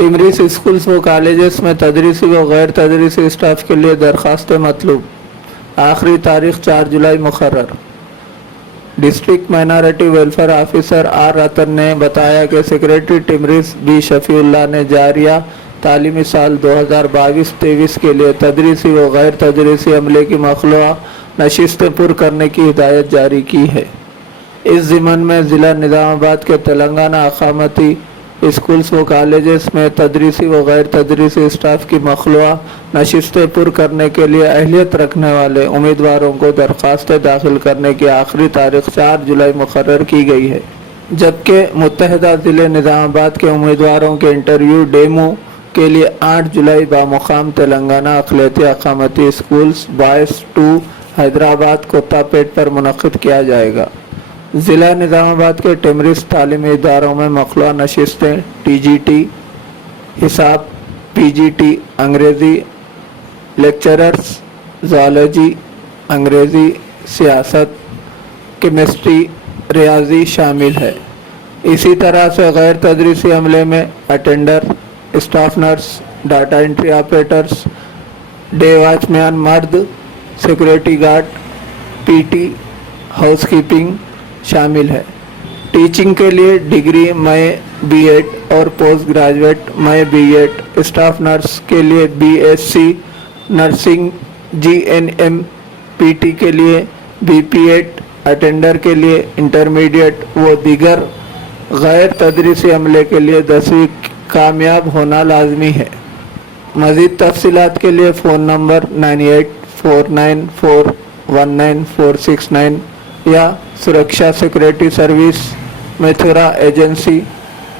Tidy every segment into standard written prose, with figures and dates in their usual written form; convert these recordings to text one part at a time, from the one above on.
टिमरीस schools व colleges में तदरीसी व गैर तदरीसी स्टाफ के लिए दरखास्त मतलूब। आखिरी तारीख 4 जुलाई मुकर्रर। District minority welfare officer R Ratan ने बताया कि सेक्रेटरी टिमरीस बी शफीउल्लाह ने जारिया तालीमी साल 2022-23 के लिए तदरीसी व गैर तदरीसी अमले की मखलूआ नशिस्तें पुर करने की हिदायत जारी की है। इस ज़िमन में ज़िला निज़ामाबाद के तेलंगाना अकामती स्कूल्स व कॉलेजेस में तदरीसी व गैर तदरीसी स्टाफ की मखलूआ नशिस्तें पुर करने के लिए अहलियत रखने वाले उम्मीदवारों को दरख्वास्तें दाखिल करने की आखिरी तारीख 4 जुलाई मुकर्रर की गई है, जबकि मुत्तहिदा ज़िले निज़ामाबाद के उम्मीदवारों के इंटरव्यू डेमो के लिए 8 जुलाई बामुकाम तेलंगाना अक़लियती अकामती स्कूल्स बॉयज़ 2 हैदराबाद कोत्तापेट पर मुनक़्क़िद किया जाएगा। ज़िला निज़ामाबाद के टिमरीस तालीमी इदारों में मखलूआ नशिस्तें TGT हिसाब, PGT अंग्रेज़ी, लेक्चरर्स ज़ूलॉजी अंग्रेज़ी, सियासत, केमिस्ट्री, रियाजी शामिल है। इसी तरह से गैर तदरीसी अमले में attender, staff nurse, data entry operators, day watchman मर्द, सिक्योरिटी गार्ड, PT, हाउसकीपिंग शामिल है। टीचिंग के लिए डिग्री मई B.Ed और पोस्ट ग्रेजुएट मई B.Ed, स्टाफ नर्स के लिए BSc नर्सिंग GNM, PT के लिए BPEd, अटेंडर के लिए इंटरमीडिएट व दीगर गैर तदरीसी अमले के लिए 10वीं कामयाब होना लाजमी है। मज़ीद तफसीलात के लिए फ़ोन नंबर 9849419469 या सुरक्षा security service, Mathura agency,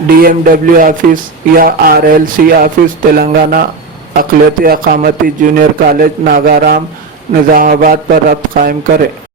DMW office या RLC ऑफिस तेलंगाना अक़लियती अकामती जूनियर कॉलेज नागाराम निज़ामाबाद पर रब्त कायम करें।